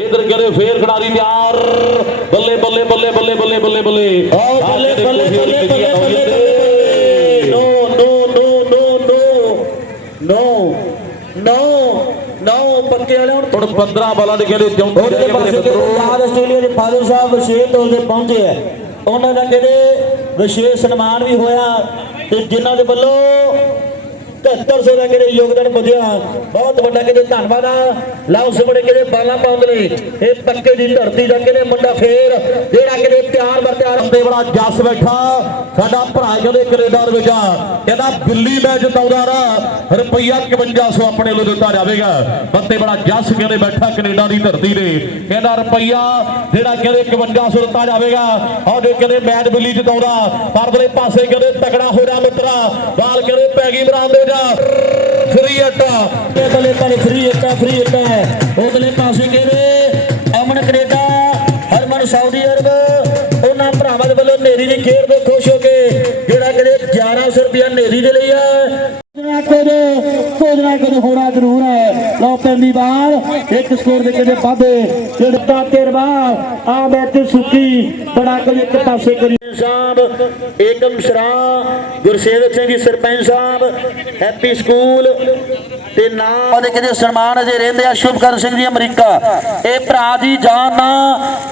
ਇਧਰ ਕਰੇ ਫੇਰ ਖਿਡਾਰੀ ਤਿਆਰ। ਬੱਲੇ ਬੱਲੇ ਬੱਲੇ ਬੱਲੇ ਬੱਲੇ ਬੱਲੇ ਬੱਲੇ। ਆਓ ਬੱਲੇ ਬੱਲੇ ਬੱਲੇ ਬੱਲੇ ਬੱਲੇ ਨੋ। ਨੋ ਨੋ ਨੋ ਨੋ ਨੋ। ਨੋ ਨੋ ਪੱਕੇ ਵਾਲੇ ਹੁਣ। ਹੁਣ 15 ਬਾਲਾਂ ਦੇ ਕਹਿੰਦੇ ਉਹਦੇ ਪਾਸੇ ਤੇ ਪੰਜਾਬ ਆਸਟ੍ਰੇਲੀਆ ਦੇ ਫਾਦਰ ਸਾਹਿਬ ਵਿਸ਼ੇਸ਼ ਤੌਰ ਤੇ ਪਹੁੰਚੇ ਹੈ ਉਹਨਾਂ ਦਾ ਕਿਹੜੇ ਵਿਸ਼ੇਸ਼ ਸਨਮਾਨ ਵੀ ਹੋਇਆ ਤੇ ਜਿਨ੍ਹਾਂ ਦੇ ਵੱਲੋਂ 7300 ਦਾ ਕਿਹੜੇ ਯੋਗਦਾਨ ਵਧਿਆ। ਬਹੁਤ ਵੱਡਾ ਕਿਹੜੇ ਧੰਨਵਾਦ ਆ। ਲਾਓ ਸਬੜੇ ਕਿਹੜੇ ਬਾਲਾਂ ਪਾਉਂਦੇ ਨੇ। ਇਹ ਪੱਕੇ ਦੀ ਧਰਤੀ ਦਾ ਕਿਹੜੇ ਮੁੰਡਾ ਫੇਰ, ਜਿਹੜਾ ਕਿਹੜੇ ਪਿਆਰ ਵਰਤਿਆਰ ਤੇ ਬੜਾ ਜੱਸ ਬੈਠਾ। ਸਾਡਾ ਭਰਾ ਕਹਿੰਦੇ ਕੈਨੇਡਾ ਵਿੱਚ ਆ। ਕਹਿੰਦਾ ਦਿੱਲੀ ਮੈਚ ਜਿਤਾਉਂਦਾ ਰ ਰੁਪਈਆ 5100 ਆਪਣੇ ਵੱਲੋਂ ਦਿੱਤਾ ਜਾਵੇਗਾ। ਬੰਦੇ ਬੜਾ ਜੱਸ ਕਹਿੰਦੇ ਬੈਠਾ ਕੈਨੇਡਾ ਦੀ ਧਰਤੀ ਦੇ ਕਹਿੰਦਾ ਰੁਪਈਆ ਜਿਹੜਾ ਕਹਿੰਦੇ 5100 ਦਿੱਤਾ ਜਾਵੇਗਾ। ਔਰ ਜੇ ਕਹਿੰਦੇ ਮੈਚ ਦਿੱਲੀ ਜਿਤਾਉਂਦਾ ਪਰਦਲੇ ਪਾਸੇ ਕਹਿੰਦੇ ਤਕੜਾ ਹੋ ਰਿਹਾ ਮਿੱਤਰਾ। ਬਾਲ ਕਹਿੰਦੇ ਪੈ ਗਈ ਮਰਾਨ ਦੇ ਜਾ ਫਰੀ ਅੱਟਾ ਤੇ ਬਲੇ ਫਰੀ ਇੱਟਾ ਫਰੀ ਇੱਟਾ ਉਧਰਲੇ ਪਾਸੇ ਕਿਹੜੇ? Aman Canada, Harman Saudi Arabia. ਉਹਨਾਂ ਭਰਾਵਾਂ ਦੇ ਵੱਲੋਂ ਨੇਰੀ ਦੀ ਖੇਡ ਤੋਂ ਖੁਸ਼ ਹੋ ਕੇ ਜਿਹੜਾ ਕਿਹੜੇ 1100 ਰੁਪਇਆ ਨੇਰੀ ਦੇ ਲਈ ਆ। ਨਾ ਕਰੇ ਕੋਦਨਾ ਹੋਣਾ ਜ਼ਰੂਰ ਹੈ। ਲਓ ਪੈਂਦੀ ਬਾਲ ਇੱਕ ਸਕੋਰ ਦੇ ਕਿਤੇ ਵਾਧੇ, ਜਿਹੜਾ ਤੇਰਵਾ ਆ ਮੈਚ ਸੁੱਕੀ, ਬੜਾ ਕੁਝ ਇੱਕ ਪਾਸੇ ਕਰੀ। ਸਾਹਿਬ, ਏਕਮ ਸ਼ਰਾ, ਗੁਰਸੇਵਕ ਸਿੰਘ ਜੀ, ਸਰਪੰਚ ਸਾਹਿਬ, ਹੈਪੀ ਸਕੂਲ ਤੇ ਨਾਮ ਉਹਦੇ ਕਿਤੇ ਸਨਮਾਨ ਅਜੇ ਰਹਿੰਦੇ ਆ ਸ਼ੁਭਕਰਨ ਸਿੰਘ ਜੀ ਅਮਰੀਕਾ। ਇਹ ਭਰਾ ਦੀ ਜਾਨ ਨਾ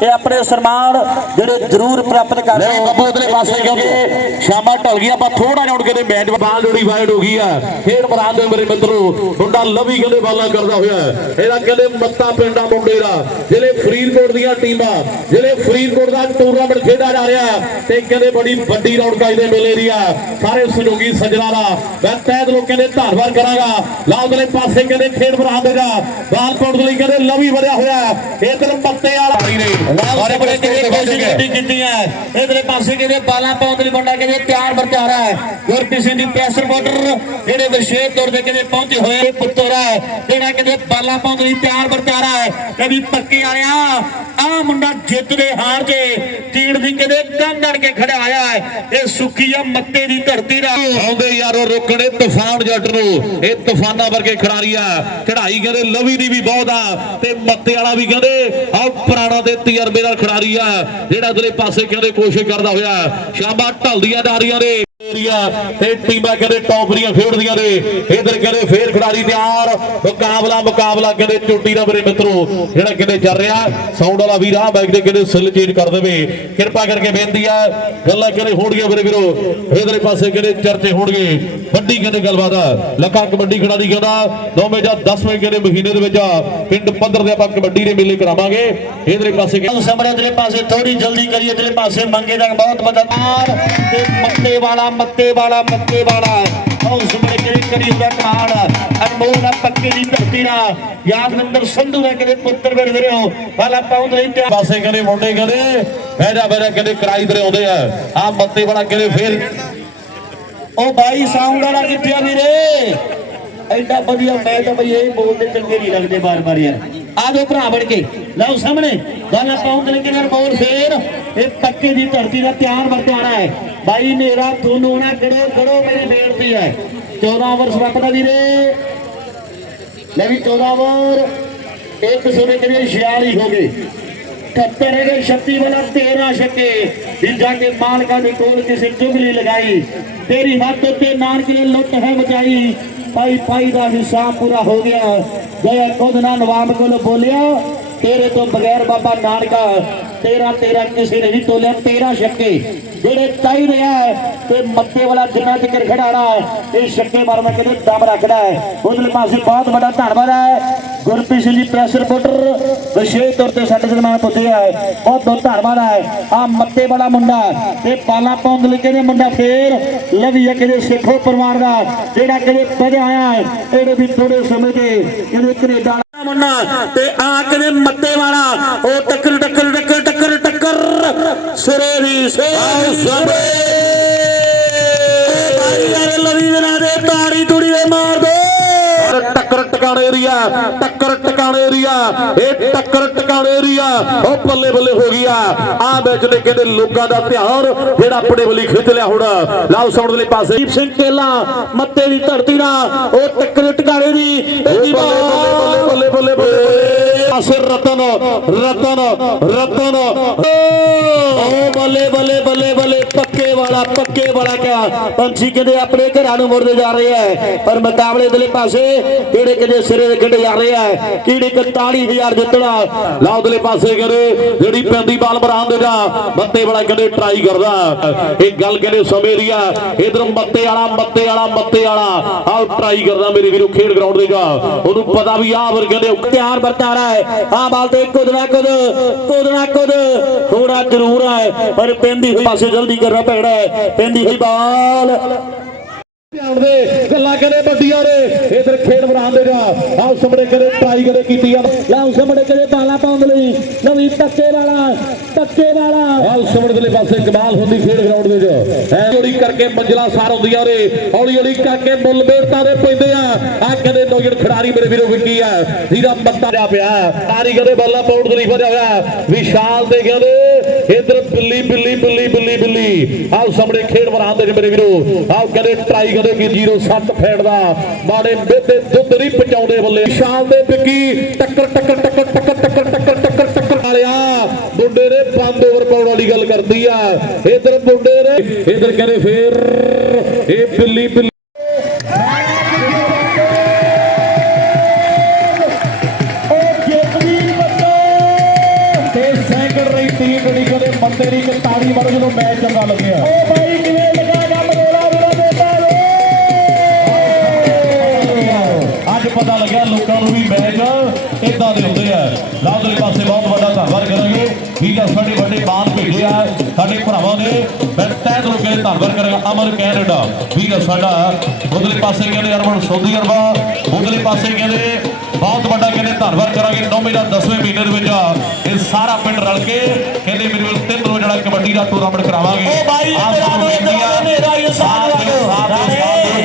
ਇਹ ਆਪਣੇ ਸਨਮਾਨ ਜਿਹੜੇ ਜ਼ਰੂਰ ਪ੍ਰਾਪਤ ਕਰ ਲੈ ਬੱਬੂ ਉਧਰਲੇ ਪਾਸੇ ਕਿਉਂਕਿ ਸ਼ਾਮਾਂ ਢਲ ਗਈ ਆਪਾਂ ਥੋੜਾ ਜਿਹਾ ਉੱਡ ਕੇ ਤੇ ਮੈਚ ਬਾਲ ਜੋੜੀ ਵਾਈਡ ਹੋ ਗਈ ਆ। ਫੇਰ ਬਰਾਦ ਦੇ ਮੇਰੇ ਮਿੱਤਰੋ ਮੁੰਡਾ ਲਵੀ ਕਹਿੰਦੇ ਬਾਲਾਂ ਕਰਦਾ ਹੋਇਆ। ਇਹਦਾ ਕਹਿੰਦੇ ਮੱਤਾ ਪਿੰਡਾ ਮੁੰਡੇ ਦਾ। ਜਿਹੜੇ ਫਰੀਦਕੋਟ ਦੀਆਂ ਟੀਮਾਂ ਜਿਹੜੇ ਫਰੀਦਕੋਟ ਦਾ ਟੂਰਨਾਮੈਂਟ ਖੇਡਿਆ ਜਾ ਰਿਹਾ ਤੇ ਕਹਿੰਦੇ ਬੜੀ ਵੱਡੀ ਰੌਣਕ ਇਹਦੇ ਮੇਲੇ ਦੀ ਆ। ਸਾਰੇ ਸਹਿਯੋਗੀ ਸੱਜਣਾ ਦਾ। ਮੈਂ ਤਹਿ ਦਿਲੋਂ ਕਹਿੰਦੇ ਧੰਨਵਾਦ ਕਰਾਂਗਾ। ਲਾਲ ਦੇ ਪਾਸੇ ਕਹਿੰਦੇ ਖੇਡ ਬਰਾਦ ਦੇਗਾ ਬਾਲ ਕੋਟ ਲਈ ਕਹਿੰਦੇ ਲਵੀ ਵਧਿਆ ਹੋਇਆ। ਇਧਰ ਪੱਤੇ ਵਾਲਾ ਸਾਰੇ ਬੜੇ ਕਿਹੜੇ ਕੋਸ਼ਿਸ਼ ਗੱਡੀ ਕੀਤੀ ਹੈ। ਇਧਰੇ ਪਾਸੇ ਕਿਹਦੇ ਬਾਲਾਂ ਪਾਉਣ ਲਈ ਮੁੰਡਾ ਕਿਹਦੇ ਤਿਆਰ ਵਰਤਿਆਰ ਹੈ। ਗੁਰਪ੍ਰੀਤ ਸਿੰਘ ਦੀ ਪ੍ਰੈਸ਼ਰ ਬਾਰਡਰ ਜਿਹੜੇ ਵਿਸ਼ੇਸ਼ ਤੌਰ ਤੇ ਕਿਹਦੇ ਪਹੁੰਚੇ ਹੋਏ ਪੁੱਤਰ ਹੈ। ਜਿਹੜਾ ਕਿਹਦੇ ਬਾਲਾਂ ਪਾਉਣ ਲਈ ਤਿਆਰ ਵਰਤਿਆਰ ਹੈ। ਤੇ ਵੀ ਪੱਕੇ ਆਇਆ ਆ ਮੁੰਡਾ ਜਿੱਤ ਦੇ ਹਾਰ ਜੇ ਤੀੜ ਦੀ ਕਿਹਦੇ ਅੜ ਕੇ ਖੜਾ ਆਇਆ ਹੈ। ਇਹ ਸੁੱਕੀ ਆ ਮੱਤੇ ਦੀ ਧਰਤੀ ਦਾ। ਆਉਂਦੇ ਯਾਰੋ ਰੋਕਣੇ ਤੂਫਾਨ ਜੱਟ ਨੂੰ। ਇਹ ਤੂਫਾਨਾਂ ਵਰਗੇ ਖਿਡਾਰੀ ਆ। ਚੜਾਈ ਕਹਿੰਦੇ, ਲਵੀ ਦੀ ਵੀ ਬਹੁਤ ਆ ਤੇ ਮੱਤੇ ਵਾਲਾ ਵੀ ਕਹਿੰਦੇ ਆ ਪੁਰਾਣਾ ਤੇ ਤਜਰਬੇ ਨਾਲ ਖਿਡਾਰੀ ਆ, ਜਿਹੜਾ ਅਗਲੇ ਪਾਸੇ ਕਹਿੰਦੇ ਕੋਸ਼ਿਸ਼ ਕਰਦਾ ਹੋਇਆ। ਸ਼ਾਬਾਂ ਢਲਦੀਆਂ ਡਾਰੀਆਂ ਦੇ। ਏਰੀਆ ਤੇ ਟੀਮਾਂ ਕਹਿੰਦੇ ਟੌਪ ਦੀਆਂ ਨੇ। ਇਧਰ ਕਹਿੰਦੇ ਫੇਰ ਖਿਡਾਰੀ ਤਿਆਰ। ਮੁਕਾਬਲਾ ਮੁਕਾਬਲਾ ਕਹਿੰਦੇ ਚੋਟੀ ਦਾ ਮੇਰੇ ਮਿੱਤਰੋ, ਜਿਹੜਾ ਕਹਿੰਦੇ ਚੱਲ ਰਿਹਾ ਸਾਊਂਡ ਵਾਲਾ ਵੀਰ ਆ ਬਾਈਕ ਦੇ ਕਹਿੰਦੇ ਸਿਲ ਚੇਂਜ ਕਰ ਦੇਵੇ। ਕਿਰਪਾ ਕਰਕੇ ਬੇਨਤੀ ਆ ਗੱਲਾਂ ਕਹਿੰਦੇ ਹੋਣਗੀਆਂ ਮੇਰੇ ਵੀਰੋ। ਇਧਰਲੇ ਪਾਸੇ ਕਹਿੰਦੇ ਚਰਚੇ ਹੋਣਗੇ। ਵੱਡੀ ਕਹਿੰਦੇ ਗੱਲਬਾਤ ਆ। ਲੱਖਾਂ ਕਬੱਡੀ ਖਿਡਾਰੀ ਕਹਿੰਦਾ ਦੋਵੇਂ ਜਾਂ 10ਵੇਂ ਕਹਿੰਦੇ ਮਹੀਨੇ ਦੇ ਵਿੱਚ ਪਿੰਡ ਪੱਧਰ ਦੇ ਆਪਾਂ ਕਬੱਡੀ ਦੇ ਮੇਲੇ ਕਰਾਵਾਂਗੇ। ਇਧਰਲੇ ਪਾਸੇ ਸਾਹਮਣੇ ਇਧਰੇ ਪਾਸੇ ਥੋੜੀ ਜਲਦੀ ਕਰੀਏ। ਇਧਰੇ ਪਾਸੇ ਮੰਗੇ ਦਾ ਬਹੁਤ ਵੱਡਾ ਤੇ ਮੱਤੇ ਵਾਲਾ ਮੱਤੇ ਵਾਲਾ ਮੱਤੇ ਵਾਲਾ। ਸਾਹਮਣੇ ਕਿਹੜੀ ਕਰੀ ਉਹਦਾ ਕਮਾਲ? ਅਨਮੋਲ ਨਾ ਪੱਕੇ ਦੀ ਧਰਤੀ ਨਾ ਯਾਦਵਿੰਦਰ ਸੰਧੂ ਨੇ ਕਿਹਦੇ ਪੁੱਤਰ ਵਰਦੇ ਰਹੋ ਵਾਲਾ ਪਾਉਂਦ ਲਈ ਤੇ ਪਾਸੇ ਕਹਿੰਦੇ ਮੁੰਡੇ ਕਹਿੰਦੇ ਬਹਿਜਾ ਬਹਿਜਾ ਕਹਿੰਦੇ ਕਿਰਾਈ ਤੇ ਆਉਂਦੇ ਆ। ਆ ਮੱਤੇ ਵਾਲਾ ਕਹਿੰਦੇ ਫੇਰ? ਉਹ ਬਾਈ ਸਾਊਂਡ ਵਾਲਾ ਕਿੱਥੇ ਆ ਵੀਰੇ? ਐਡਾ ਵਧੀਆ ਮੈਂ ਤਾਂ ਬਈ ਇਹ ਬੋਲਦੇ ਚੰਗੇ ਨਹੀਂ ਲੱਗਦੇ ਬਾਰ-ਬਾਰ ਯਾਰ। ਆ ਜਾਓ ਭਰਾ ਬਣ ਕੇ। ਲਓ ਸਾਹਮਣੇ, ਗੱਲ ਪਾਉਂਦੇ ਨੇ ਕਿਨਰ ਬੋਲ ਫੇਰ। ਇਹ ਪੱਕੇ ਦੀ ਧਰਤੀ ਦਾ ਤਿਆਰ ਵਰਤਿਆਣਾ ਹੈ। ਬਾਈ, ਮੇਰਾ ਤੁਹਾਨੂੰ ਨਾ ਕਰੋ ਕਰੋ ਮੇਰੀ ਬੇਨਤੀ ਹੈ। 14 ਵਰਸ ਰੱਖਦਾ ਵੀਰੇ। ਲੈ ਵੀ 14 ਵਰ ਇੱਕ ਸੌ ਦੇ 46 ਹੋ ਗਏ। 78 ਰਹਿ ਗਏ 36 ਵਾਲਾ 13 ਛੱਕੇ। ਵੀ ਕੇ ਮਾਲਕਾਂ ਦੇ ਕੋਲ ਕਿਸੇ ਚੁਗਲੀ ਲਗਾਈ। ਤੇਰੀ ਹੱਥ ਉੱਤੇ ਨਾਨਕ ਨੇ ਲੁੱਟ ਹੈ ਬਚਾਈ। ਪਾਈ ਪਾਈ ਦਾ ਹਿਸਾਬ ਪੂਰਾ ਹੋ ਗਿਆ। ਗਿਆ ਖੁਦ ਨਾ ਨਵਾਬ ਕੋਲ ਬੋਲਿਆ, ਤੇਰੇ ਤੋਂ ਬਗੈਰ ਬਾਬਾ ਨਾਨਕਾ, ਤੇਰਾ ਤੇਰਾ ਕਿਸੇ ਨੇ ਨਹੀਂ ਤੋਲਿਆ, ਤੇਰਾ ਛੱਕੇ। ਜਿਹੜੇ ਤਾਈ ਆ, ਤੇ ਮੱਤੇ ਵਾਲਾ ਜਿੰਨਾ ਚਿਰ ਖੜਾਣਾ ਇਹ ਛੱਕੇ ਮਾਰਨਾ ਕਿਤੇ ਦਮ ਰੱਖਦਾ ਹੈ। ਉਧਰਲੇ ਪਾਸੇ ਬਹੁਤ ਵੱਡਾ ਧੰਨਵਾਦ ਹੈ। ਗੁਰਪ੍ਰੀਤ ਸਿੰਘ ਜੀ ਪ੍ਰੈਸ ਰਿਪੋਰਟਰ ਵਿਸ਼ੇਸ਼ ਤੌਰ ਤੇ ਸਾਡੇ ਸਨਮਾਨ ਪੁੱਜੇ ਹੈ ਬਹੁਤ ਬਹੁਤ ਧੰਨਵਾਦ ਹੈ ਆ ਮੱਤੇ ਵਾਲਾ ਮੁੰਡਾ ਤੇ ਪਾਲਾ ਪੌਂਦ ਲਿਖੇ ਨੇ ਮੁੰਡਾ ਫੇਰ ਲਵੀਆ ਕਿਤੇ ਸਿੱਖੋ ਪਰਿਵਾਰ ਦਾ ਜਿਹੜਾ ਕਿਤੇ ਵਧਿਆ ਆਇਆ ਹੈ ਇਹਦੇ ਵੀ ਥੋੜੇ ਸਮੇਂ ਦੇ ਕਿਤੇ ਕੈਨੇਡਾ ਮੁੰਡਾ ਤੇ ਆ ਕਿਤੇ ਮੱਤੇ ਵਾਲਾ ਉਹ ਟੱਕਰ ਟੱਕਰ ਟੱਕਰ ਟੱਕਰ ਟੱਕਰ ਸਿਰੇ ਦੀ ਸਿਰੇ ਭਾਈ ਯਾਰ ਲਵੀ ਦੇ ਨਾਂ ਦੇ ਤਾੜੀ ਤੂੜੀ ਦੇ ਮਾਰ ਦੋ ਟਿਕਾਣੇ ਏਰੀਆ ਟੱਕਰ ਟਿਕਾਣੇ ਏਰੀਆ ਇਹ ਟੱਕਰ ਟਿਕਾਣੇ ਏਰੀਆ ਉਹ ਬੱਲੇ ਬੱਲੇ ਹੋ ਗਿਆ ਆ। ਮੈਚ ਨੇ ਕਹਿੰਦੇ ਲੋਕਾਂ ਦਾ ਧਿਆਨ ਜਿਹੜਾ ਆਪਣੇ ਵੱਲੀ ਖਿੱਚ ਲਿਆ ਹੁਣ। ਲਾਓ ਸਾਊਂਡ ਦੇ ਪਾਸੇ। ਦੀਪ ਸਿੰਘ ਕੇਲਾ ਮੱਤੇ ਦੀ ਧਰਤੀ ਦਾ ਉਹ ਟੱਕਰ ਟਿਕਾਣੇ ਦੀ ਬਾਲ ਬੱਲੇ ਬੱਲੇ ਬੱਲੇ। ਪਾਸੇ ਰਤਨ ਰਤਨ ਰਤਨ। ਓ ਬੱਲੇ ਬੱਲੇ ਬੱਲੇ ਬੱਲੇ ਵਾਲਾ ਪੱਕੇ ਵਾਲਾ ਕਿਆ ਪੰਛੀ ਕਹਿੰਦੇ ਆਪਣੇ ਘਰਾਂ ਨੂੰ ਮੁੜਦੇ ਜਾ ਰਹੇ ਹੈ ਪਰ ਮੁਕਾਬਲੇ ਦੇ ਪਾਸੇ ਕਿਹੜੇ ਕਿਹੜੇ ਸਿਰੇ ਦੇ ਖੇਡੇ ਜਾ ਰਹੇ ਹੈ ਕਿਹੜੇ 41000 ਜਿੱਤਣਾ। ਲਾਉ ਦਲੇ ਪਾਸੇ ਕਹਿੰਦੇ ਜਿਹੜੀ ਪੈਂਦੀ ਬਾਲ ਬਰਾਨ ਦੇ ਜਾ ਮੱਤੇ ਵਾਲਾ ਕਹਿੰਦੇ ਟਰਾਈ ਕਰਦਾ। ਇਹ ਗੱਲ ਕਹਿੰਦੇ ਸਮੇਂ ਦੀ ਆ। ਇਧਰ ਮੱਤੇ ਵਾਲਾ ਮੱਤੇ ਵਾਲਾ ਮੱਤੇ ਵਾਲਾ। ਆਹ ਟਰਾਈ ਕਰਦਾ ਮੇਰੇ ਵੀਰੋ ਖੇਡ ਗਰਾਊਂਡ ਦੇਗਾ ਉਹਨੂੰ ਪਤਾ ਵੀ ਆਹ ਵਰ ਕਹਿੰਦੇ ਧਿਆਨ ਵਰਤਾ ਰਹਾ ਹੈ ਆ ਬਾਲ ਤੇ ਕੁਦ ਨਾ ਕੁਦ ਕੁਦ ਨਾ ਕੁਦ। ਥੋੜਾ ਜ਼ਰੂਰ ਹੈ ਪਰ ਪੈਂਦੀ ਹੋਈ ਪਾਸੇ ਜਲਦੀ ਕਰਨਾ ਪੈਣਾ ਹੈ ਪੈਂਦੀ ਹੋਈ ਬਾਲ। ਧਿਆਨ ਦੇ ਗੱਲਾਂ ਕਹਿੰਦੇ ਵੱਡੀਆਂ ਨੇ। ਇਧਰ ਖੇਡ ਬਰਾਨ ਦੇ ਜਾ ਆਹ ਸਾਹਮਣੇ ਕਹਿੰਦੇ ਟਰਾਈ ਕਰੇ ਕੀਤੀ ਆ। ਲਾਉ ਸਾਹਮਣੇ ਕਦੇ ਬਾਲਾ ਪਾਉਣ ਲਈ। ਨਵੀਂ ਟੱਕੇ ਵਾਲਾ ਟੱਕੇ ਵਾਲਾ। ਆਹ ਸਾਹਮਣੇ ਦੇ ਪਾਸੇ ਕਮਾਲ ਹੁੰਦੀ ਖੇਡ ਗਰਾਊਂਡ ਦੇ ਵਿੱਚ। ਐ ਹੌਲੀ ਕਰਕੇ ਮੰਜ਼ਲਾ ਸਾਰ ਹੁੰਦੀਆਂ ਨੇ। ਹੌਲੀ ਹੌਲੀ ਕਰਕੇ ਮੁੱਲ ਬੇਰਤਾ ਦੇ ਪੈਂਦੇ ਆ। ਆ ਕਹਿੰਦੇ ਨੌਜਵਾਨ ਖਿਡਾਰੀ ਮੇਰੇ ਵੀਰੋ ਵਿਕੀ ਆ? ਜਿਹਦਾ ਮੱਤਾ ਜਾ ਪਿਆ। ਤਾਰੀ ਕਹਿੰਦੇ ਬੱਲਾ ਪਾਉਣ ਦੇ ਲਈ ਵਧਿਆ ਹੋਇਆ। ਵਿਸ਼ਾਲ ਦੇ ਕਹਿੰਦੇ ਇਧਰ ਬਿੱਲੀ ਬਿੱਲੀ ਬਿੱਲੀ ਬਿੱਲੀ ਬਿੱਲੀ। ਆਹ ਸਾਹਮਣੇ ਖੇਡ ਬਰਾਨ ਦੇ ਮੇਰੇ ਵੀਰੋ। ਆਹ ਕਹਿੰਦੇ ਟਰਾਈ ਕਹਿੰਦੇ ਕਿ 07 ਫੈਟ ਦਾ ਮਾੜੇ ਦੁੱਧ ਨਹੀਂ ਪਹੁੰਚਾਉਂਦੇ ਬੱਲੇ। ਵਿਸ਼ਾਲ ਦੇ ਵਿਕੀ, ਟੱਕਰ ਟੱਕਰ ਟੱਕਰ ਟੱਕਰ ਟੱਕਰ ਟੱਕਰ ਟੱਕਰ ਟੱਕਰ ਵਾਲਿਆ ਮੁੰਡੇ ਨੇ ਬੰਦ ਓਵਰ ਪਾਉਣ ਵਾਲੀ ਗੱਲ ਕਰਦੀ ਆ। ਇਧਰ ਮੁੰਡੇ ਨੇ, ਇਧਰ ਕਹਿੰਦੇ ਫੇਰ, ਇਹ ਬਿੱਲੀ। ਲੱਗਿਆ ਲੋਕਾਂ ਨੂੰ ਵੀ ਮੈਚ ਇਦਾਂ ਦੇ ਹੁੰਦੇ ਆ। ਦੇ ਪਾਸੇ ਬਹੁਤ ਵੱਡਾ ਧੰਨਵਾਦ ਕਰਾਂਗੇ। ਠੀਕ ਆ ਸਾਡੇ ਵੱਡੇ ਬਾਣ ਭੇਜੇ ਆ ਸਾਡੇ ਭਰਾਵਾਂ ਨੇ ਮੈਂ ਤਹਿ ਦਿਲੋਂ ਕਹਿੰਦੇ ਧੰਨਵਾਦ ਕਰਾਂਗਾ ਅਮਰ ਕੈਨੇਡਾ। ਠੀਕ ਆ ਸਾਡਾ ਉਧਰਲੇ ਪਾਸੇ ਕਹਿੰਦੇ ਅਰਬਨ ਸੌਦੀ ਅਰਬਾ ਉਧਰਲੇ ਪਾਸੇ ਕਹਿੰਦੇ ਬਹੁਤ ਵੱਡਾ ਕਹਿੰਦੇ ਧੰਨਵਾਦ ਕਰਾਂਗੇ। 9 ਮਹੀਨਾ 10ਵੇਂ ਮਹੀਨੇ ਦੇ ਵਿੱਚ ਇਹ ਸਾਰਾ ਪਿੰਡ ਰਲ ਕੇ ਕਹਿੰਦੇ ਮੇਰੇ ਕੋਲ ਤਿੰਨ ਰੋਜ਼ ਜਿਹੜਾ ਕਬੱਡੀ ਦਾ ਟੂਰਨਾਮੈਂਟ ਕਰਾਵਾਂਗੇ। ਉਹ ਬਾਈ ਮੇਰਾ ਹੀ ਸਾਥ ਸਾਥ ਦਿਓ, ਸਾਥ ਦਿਓ, ਸਾਥ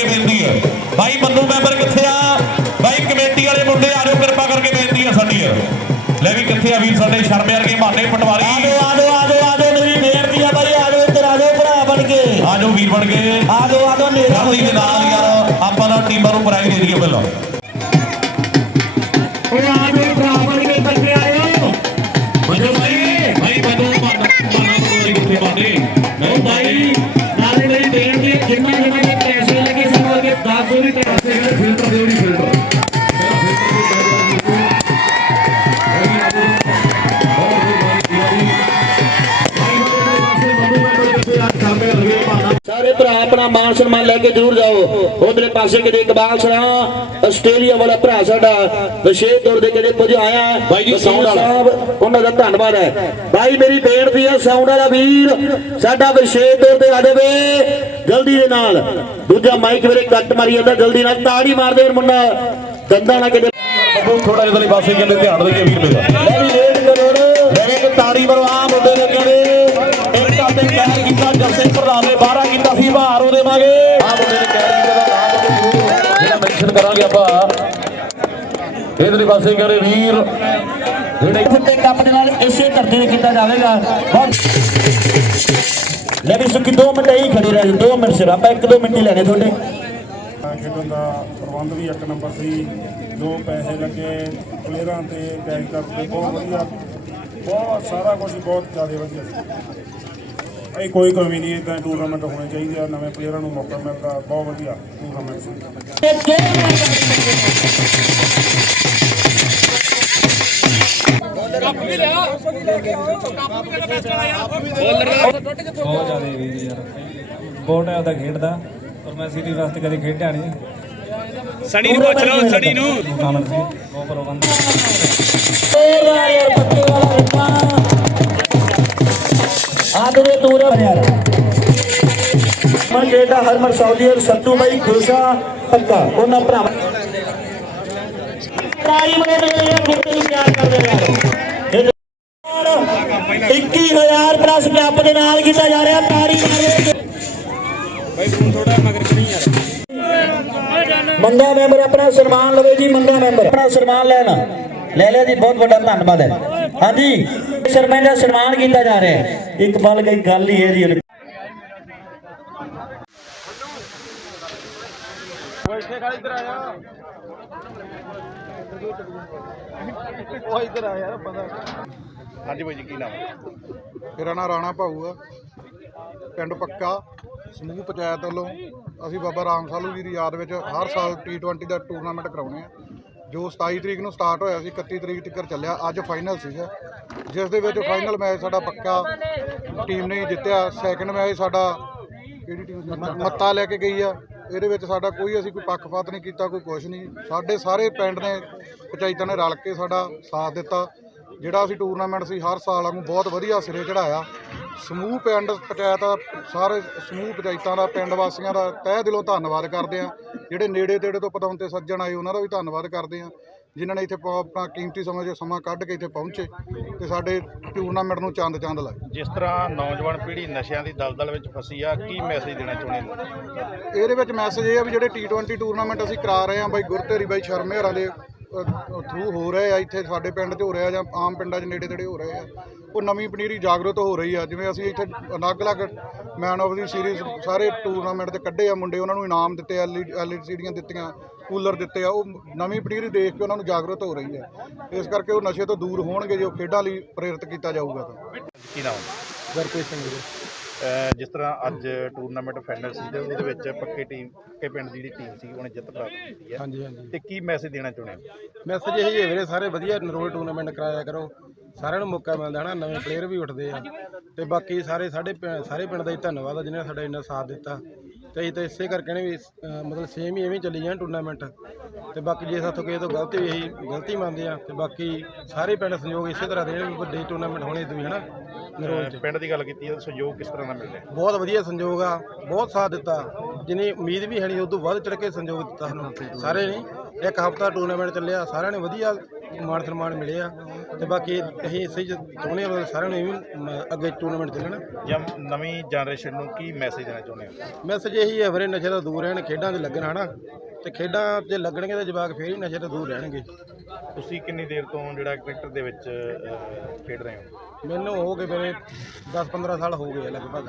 ਕਰਕੇ ਬੇਨਤੀ ਹੈ। ਭਾਈ ਮੰਨੂ ਮੈਂਬਰ ਕਿੱਥੇ ਆ? ਭਾਈ ਕਮੇਟੀ ਵਾਲੇ ਮੁੰਡੇ ਆ ਜਾਓ ਕਿਰਪਾ ਕਰਕੇ ਬੇਨਤੀ ਹੈ ਸਾਡੀ ਲੈ ਵੀ ਕਿੱਥੇ ਆ ਵੀਰ ਸਾਡੇ ਸ਼ਰਮੇ ਵਰਗੇ ਮਾਨੇ ਪਟਵਾਰੀ। ਆਜੋ ਆਜੋ ਆਜੋ ਆਜੋ ਮੇਰੀ ਬੇਨਤੀ ਆ ਬਾਈ ਆਜੋ ਇੱਧਰ ਆਜੋ ਭਰਾ ਬਣ ਕੇ। ਆ ਜਾਓ ਵੀਰ ਬਣ ਕੇ। ਨੇਰਾ ਜਲਦੀ ਦੇ ਨਾਲ ਯਾਰ ਆਪਾਂ ਦਾ ਟੀਮਾਂ ਨੂੰ ਪ੍ਰਾਈਜ਼ ਦੇ ਦਈਏ ਪਹਿਲਾਂ। ਆਪਣਾ ਮਾਨ ਸਨਮਾਨ ਲੈ ਕੇ ਜ਼ਰੂਰ ਜਾਓ। ਉਧਰੇ ਪਾਸੇ ਕਿਤੇ ਇਕਬਾਲ ਸਰਾ ਆਸਟ੍ਰੇਲੀਆ ਵਾਲਾ ਭਰਾ ਸਾਡਾ ਵਿਸ਼ੇਸ਼ ਤੌਰ ਤੇ ਕਿਤੇ ਪੁੱਜ ਆਇਆ। ਬਾਈ ਜੀ, ਵਾਲਾ। ਸਾਹਿਬ ਉਹਨਾਂ ਦਾ ਧੰਨਵਾਦ ਹੈ। ਭਾਈ ਮੇਰੀ ਬੇਨਤੀ ਹੈ ਸਾਊਂਡ ਵਾਲਾ ਵੀਰ ਸਾਡਾ ਵਿਸ਼ੇਸ਼ ਤੌਰ ਤੇ ਆ ਜਾਵੇ। ਜਲਦੀ ਦੇ ਨਾਲ। ਦੂਜਾ ਮਾਈਕ ਮੇਰੇ ਕੱਟ ਮਾਰੀ ਜਾਂਦਾ ਜਲਦੀ ਨਾਲ ਤਾੜੀ ਮਾਰਦੇ ਫਿਰ ਮੁੰਡਾ। ਗੰਦਾ ਨਾ ਕਿਤੇ ਬੱਬੂ ਥੋੜਾ ਜਿਹਾ ਪਾਸੇ ਕਹਿੰਦੇ ਧਿਆਨ ਦੇ ਵੀਰ ਮੇਰਾ। ਲੈ ਵੀ ਲੇਟ ਕਰੋ ਲੈ ਇੱਕ ਤਾੜੀ ਮਰੋ ਆ ਮੁੰਡੇ ਕਹਿੰਦੇ ਇੱਕ ਆਪੇ ਕਹਿ ਕੀਤਾ ਜੱਸੇ ਪ੍ਰਧਾਨ ਨੇ 12 ਕੀਤਾ। ਸੀ ਬਾਹਰ ਉਹ ਦੇਵਾਂਗੇ ਆ ਮੁੰਡੇ ਨੇ ਕਹਿ ਕੀਤਾ ਦਾ ਨਾਮ ਜ਼ਰੂਰ ਜਿਹੜਾ ਮੈਂਸ਼ਨ ਕਰਾਂਗੇ ਆਪਾਂ। ਇਧਰਲੇ ਪਾਸੇ ਕਹਿੰਦੇ ਵੀਰ। ਜਿਹੜੇ ਫੁੱਟੇ ਕੱਪ ਦੇ ਨਾਲ ਇਸੇ ਧਰਤੀ ਤੇ ਕੀਤਾ ਜਾਵੇਗਾ। ਬਹੁਤ ਲੈ ਵੀ ਸੁੱਕੀ 2 ਮਿੰਟ ਹੀ ਖੜੀ ਰਹਿ 2 ਮਿੰਟ ਸਿਰ ਆਪਾਂ 1-2 ਮਿੰਟ ਹੀ ਲੈਣੇ ਤੁਹਾਡੇ। ਖੇਡਣ ਦਾ ਪ੍ਰਬੰਧ ਵੀ ਇੱਕ ਨੰਬਰ ਸੀ। ਜੋ ਪੈਸੇ ਲੱਗੇ ਪਲੇਅਰਾਂ ਤੇ ਟੈਗ ਕਰਦੇ ਬਹੁਤ ਵਧੀਆ। ਬਹੁਤ ਸਾਰਾ ਕੁਝ ਬਹੁਤ ਜ਼ਿਆਦਾ ਵਧੀਆ ਸੀ। ਇਹ ਕੋਈ ਕਮੀ ਨਹੀਂ ਇਦਾਂ ਟੂਰਨਾਮੈਂਟ ਹੋਣੇ ਚਾਹੀਦੇ ਆ ਨਵੇਂ ਪਲੇਅਰਾਂ ਨੂੰ ਮੌਕਾ ਮਿਲਦਾ ਬਹੁਤ ਵਧੀਆ ਟੂਰਨਾਮੈਂਟ ਬਹੁਤ ਜ਼ਿਆਦਾ ਵੀਰ ਯਾਰ। ਬਹੁਤ ਟਾਈਮ ਦਾ ਖੇਡਦਾ ਪਰ ਮੈਂ ਸਿਟੀ ਵਾਸਤੇ ਕਦੇ ਖੇਡਿਆ ਨਹੀਂ। ਸਣੀ ਨੂੰ ਪੁੱਛ ਲਓ ਸਣੀ ਨੂੰ। ਬਹੁਤ ਪ੍ਰਬੰਧ। ਤੇਰਾ ਯਾਰ ਪੱਕੇ ਵਾਲਾ ਰਿਪਾ ਆ। ਤੇ ਮਨ ਜਿਹੜਾ ਹਰਮਨ ਸੌਦੀ ਔਰ ਸੱਤੂ ਭਾਈ ਖੁਸ਼ਾ ਪੱਕਾ, ਉਹਨਾਂ ਭਰਾ ਤਾਈ ਮਨੇ ਮੇਰੇ ਗੁੱਟ ਨੂੰ ਪਿਆਰ ਕਰਦੇ ਯਾਰ 21000 ਪਲੱਸ ਕੱਪ ਦੇ ਨਾਲ ਕੀਤਾ ਜਾ ਰਿਹਾ ਤਾੜੀ ਮਾਰੇ ਫੋਨ ਥੋੜਾ ਮਗਰ ਕਰੀ ਯਾਰ ਮੰਗਾ ਮੈਂਬਰ ਆਪਣਾ ਸਨਮਾਨ ਲਵੇ ਜੀ ਮੰਗਾ ਮੈਂਬਰ ਆਪਣਾ ਸਨਮਾਨ ਲੈਣਾ। ਲੈ ਲਿਆ ਜੀ, ਬਹੁਤ ਵੱਡਾ ਧੰਨਵਾਦ ਹੈ। ਹਾਂਜੀ। ਸ਼ਰਮਾ ਦਾ ਸਨਮਾਨ ਕੀਤਾ ਜਾ ਰਿਹਾ ਹੈ। ਇੱਕ ਬਲ ਗਈ ਗੱਲ ਹੀ ਹੈ ਜੀ ਇੱਥੇ ਖੜ ਇੱਧਰ ਆ ਜਾ ਹਾਂਜੀ ਬਾਈ ਜੀ ਕੀ ਨਾਮ ਹੈ? ਮੇਰਾ ਨਾਮ ਰਾਣਾ ਭਾਊ ਆ। ਪਿੰਡ ਪੱਕਾ ਸਮੂਹ ਪੰਚਾਇਤ ਵੱਲੋਂ ਅਸੀਂ ਬਾਬਾ ਰਾਮ ਸਾਲੂ ਜੀ ਦੀ ਯਾਦ ਵਿੱਚ ਹਰ ਸਾਲ T20 ਦਾ ਟੂਰਨਾਮੈਂਟ ਕਰਾਉਨੇ ਆ। ਜੋ 27 ਤਰੀਕ ਨੂੰ ਸਟਾਰਟ ਹੋਇਆ ਸੀ 31 ਤਰੀਕ ਤੱਕ ਚੱਲਿਆ, ਅੱਜ ਫਾਈਨਲ ਸੀਗਾ ਜਿਸ ਦੇ ਵਿੱਚ ਫਾਈਨਲ ਮੈਚ ਸਾਡਾ ਪੱਕਾ ਟੀਮ ਨੇ ਜਿੱਤਿਆ। ਸੈਕੰਡ ਮੈਚ ਸਾਡਾ ਕਿਹੜੀ ਟੀਮ ਮੱਤਾ ਲੈ ਕੇ ਗਈ ਆ। ਇਹਦੇ ਵਿੱਚ ਸਾਡਾ ਕੋਈ ਅਸੀਂ ਕੋਈ ਪੱਖਪਾਤ ਨਹੀਂ ਕੀਤਾ, ਕੋਈ ਕੁਝ ਨਹੀਂ। ਸਾਡੇ ਸਾਰੇ ਪਿੰਡ ਨੇ, ਪੰਚਾਇਤਾਂ ਨੇ ਰਲ ਕੇ ਸਾਡਾ ਸਾਥ ਦਿੱਤਾ। ਜਿਹੜਾ ਅਸੀਂ ਟੂਰਨਾਮੈਂਟ ਸੀ, ਹਰ ਸਾਲ ਵਾਂਗੂ ਬਹੁਤ ਵਧੀਆ ਸਿਰੇ ਚੜਾਇਆ ਸਮੂਹ ਪਿੰਡ ਪੰਚਾਇਤ ਦਾ ਸਾਰੇ ਸਮੂਹ ਪੰਚਾਇਤਾਂ ਦਾ ਪਿੰਡ ਵਾਸੀਆਂ ਦਾ ਤਹਿ ਦਿਲੋਂ ਧੰਨਵਾਦ ਕਰਦੇ ਆ। ਜਿਹੜੇ ਨੇੜੇ ਤੇੜੇ ਤੋਂ ਪਤਾਉਣ ਤੇ ਸੱਜਣ ਆਏ ਉਹਨਾਂ ਦਾ ਵੀ ਧੰਨਵਾਦ ਕਰਦੇ ਆ। ਜਿਨ੍ਹਾਂ ਨੇ ਇੱਥੇ ਆਪਣਾ ਕੀਮਤੀ ਸਮਾਂ ਜੋ ਸਮਾਂ ਕੱਢ ਕੇ ਇੱਥੇ ਪਹੁੰਚੇ ਤੇ ਸਾਡੇ ਟੂਰਨਾਮੈਂਟ ਨੂੰ ਚੰਦ ਚੰਦ ਲਾਏ। ਜਿਸ ਤਰ੍ਹਾਂ ਨੌਜਵਾਨ ਪੀੜ੍ਹੀ ਨਸ਼ਿਆਂ ਦੀ ਦਲਦਲ ਵਿੱਚ ਫਸੀ ਆ ਕੀ ਮੈਸੇਜ ਦੇਣਾ ਚਾਹੁੰਦੇ ਹੋ? ਇਹਦੇ ਵਿੱਚ ਮੈਸੇਜ ਇਹ ਆ ਵੀ ਜਿਹੜੇ T20 ਟੂਰਨਾਮੈਂਟ ਅਸੀਂ ਕਰਾ ਰਹੇ ਆ ਬਾਈ ਗੁਰਤੇਰੀ ਬਾਈ ਸ਼ਰਮੇ ਹੋਰਾਂ ਦੇ ਥਰੂ ਹੋ ਰਹੇ ਆ ਇੱਥੇ ਸਾਡੇ ਪਿੰਡ 'ਚ ਹੋ ਰਿਹਾ ਜਾਂ ਆਮ ਪਿੰਡਾਂ 'ਚ ਨੇੜੇ ਤੇੜੇ ਹੋ ਰਹੇ ਆ। ਉਹ ਨਵੀਂ ਪਨੀਰੀ ਜਾਗਰੂਕ ਹੋ ਰਹੀ ਆ ਜਿਵੇਂ ਅਸੀਂ ਇੱਥੇ ਅਲੱਗ-ਅਲੱਗ ਮੈਨ ਆਫ ਦੀ ਸੀਰੀਜ਼ ਸਾਰੇ ਟੂਰਨਾਮੈਂਟ 'ਤੇ ਕੱਢੇ ਆ ਮੁੰਡੇ ਉਹਨਾਂ ਨੂੰ ਇਨਾਮ ਦਿੱਤੇ ਐਲਈਡੀਆਂ ਦਿੱਤੀਆਂ ਕੂਲਰ ਦਿੱਤੇ ਆ ਉਹ ਨਵੀਂ ਪਨੀਰੀ ਦੇਖ ਕੇ ਉਹਨਾਂ ਨੂੰ ਜਾਗਰੂਕ ਹੋ ਰਹੀ ਆ। ਇਸ ਕਰਕੇ ਉਹ ਨਸ਼ੇ ਤੋਂ ਦੂਰ ਹੋਣਗੇ ਜੇ ਉਹ ਖੇਡਾਂ ਲਈ ਪ੍ਰੇਰਿਤ ਕੀਤਾ ਜਾਊਗਾ ਤਾਂ। ਕੀ ਨਾਮ? ਗੁਰਪ੍ਰੀਤ ਸਿੰਘ ਜੀ। ਜਿਸ ਤਰ੍ਹਾਂ ਅੱਜ ਟੂਰਨਾਮੈਂਟ ਫਾਈਨਲ ਸੀ ਤੇ ਉਹਦੇ ਵਿੱਚ ਪੱਕੇ ਟੀਮ ਪੱਕੇ ਪਿੰਡ ਦੀ ਜਿਹੜੀ ਟੀਮ ਸੀ ਉਹਨੇ ਜਿੱਤ ਪ੍ਰਾਪਤ ਕੀਤੀ ਹੈ। ਹਾਂਜੀ ਹਾਂਜੀ। ਤੇ ਕੀ ਮੈਸੇਜ ਦੇਣਾ ਚਾਹੁੰਦੇ ਹੋ? ਮੈਸੇਜ ਇਹੀ ਹੈ ਵੀਰੇ ਸਾਰੇ ਵਧੀਆ ਨਰੋਲ ਟੂਰਨਾਮੈਂਟ ਕਰਾਇਆ ਕਰੋ। ਸਾਰਿਆਂ ਨੂੰ ਮੌਕਾ ਮਿਲਦਾ ਹਨਾ ਨਵੇਂ ਪਲੇਅਰ ਵੀ ਉੱਠਦੇ ਆ। ਤੇ ਬਾਕੀ ਸਾਰੇ ਸਾਡੇ ਪਿੰ- ਸਾਰੇ ਪਿੰਡ ਦਾ ਹੀ ਧੰਨਵਾਦ ਆ ਜਿਨ੍ਹਾਂ ਨੇ ਸਾਡਾ ਇੰਨਾ ਸਾਥ ਦਿੱਤਾ। ਤੇ ਅਸੀਂ ਤਾਂ ਇਸੇ ਕਰਕੇ ਨੇ ਵੀ ਅਹ, ਮਤਲਬ ਸੇਮ ਹੀ ਐਵੇਂ ਚੱਲੀ ਜਾਣ ਟੂਰਨਾਮੈਂਟ ਤੇ ਬਾਕੀ ਜੇ ਸਾਥੋਂ ਕਿਸੇ ਤੋਂ ਗਲਤੀ ਹੋਈ ਅਸੀਂ ਗਲਤੀ ਮੰਨਦੇ ਆ ਤੇ ਬਾਕੀ ਸਾਰੇ ਪਿੰਡ ਸਹਿਯੋਗ ਇਸੇ ਤਰ੍ਹਾਂ ਦੇਣ ਵੀ ਵੱਡੇ ਟੂਰਨਾਮੈਂਟ ਹੋਣੇ ਤੁਸੀਂ ਹਨਾ? ਨਰੋਲ 'ਚ। ਅਹ ਪਿੰਡ ਦੀ ਗੱਲ ਕੀਤੀ ਹੈ ਤਾਂ ਸਹਿਯੋਗ ਕਿਸ ਤਰ੍ਹਾਂ ਦਾ ਮਿਲ ਰਿਹਾ? ਬਹੁਤ ਵਧੀਆ ਸੰਯੋਗ ਆ ਬਹੁਤ ਸਾਥ ਦਿੱਤਾ। ਜਿੰਨੀ ਉਮੀਦ ਵੀ ਹੈ ਨਹੀਂ ਉਦੋਂ ਵੱਧ ਚੜ ਕੇ ਸੰਯੋਗ ਦਿੱਤਾ ਸਾਨੂੰ। ਸਾਰੇ ਨੇ ਇੱਕ ਹਫਤਾ ਟੂਰਨਾਮੈਂਟ ਚੱਲਿਆ ਸਾਰਿਆਂ ਨੇ ਵਧੀਆ ਮਾਣ ਸਨਮਾਨ ਮਿਲਿਆ ਤੇ ਬਾਕੀ ਅਸੀਂ ਇਸੇ ਚ ਚਾਹੁੰਦੇ ਸਾਰਿਆਂ ਨੂੰ ਮ- ਅੱਗੇ ਟੂਰਨਾਮੈਂਟ ਚੱਲਣ। ਜਾਂ ਨਵੀਂ ਜਨਰੇਸ਼ਨ ਨੂੰ ਕੀ ਮੈਸੇਜ ਦੇਣਾ ਚਾਹੁੰਦੇ ਹੋ? ਮੈਸੇਜ ਇਹੀ ਹੈ ਵੀਰੇ ਨਸ਼ੇ ਤੋਂ ਦੂਰ ਰਹਿਣ ਖੇਡਾਂ 'ਚ ਲੱਗਣ ਹਨਾ। ਤੇ ਖੇਡਾਂ 'ਚ ਲੱਗਣਗੇ ਤਾਂ ਜਵਾਕ ਫੇਰ ਹੀ ਨਸ਼ੇ ਤੋਂ ਦੂਰ ਰਹਿਣਗੇ। ਤੁਸੀਂ ਕਿੰਨੀ ਦੇਰ ਤੋਂ ਜਿਹੜਾ ਕ੍ਰਿਕਟ ਦੇ ਵਿੱਚ ਅਹ, ਖੇਡ ਰਹੇ ਹੋ? ਮੈਨੂੰ ਹੋ ਗਏ ਵੀਰੇ 10 15 ਸਾਲ ਹੋ ਗਏ ਆ ਲਗਭਗ।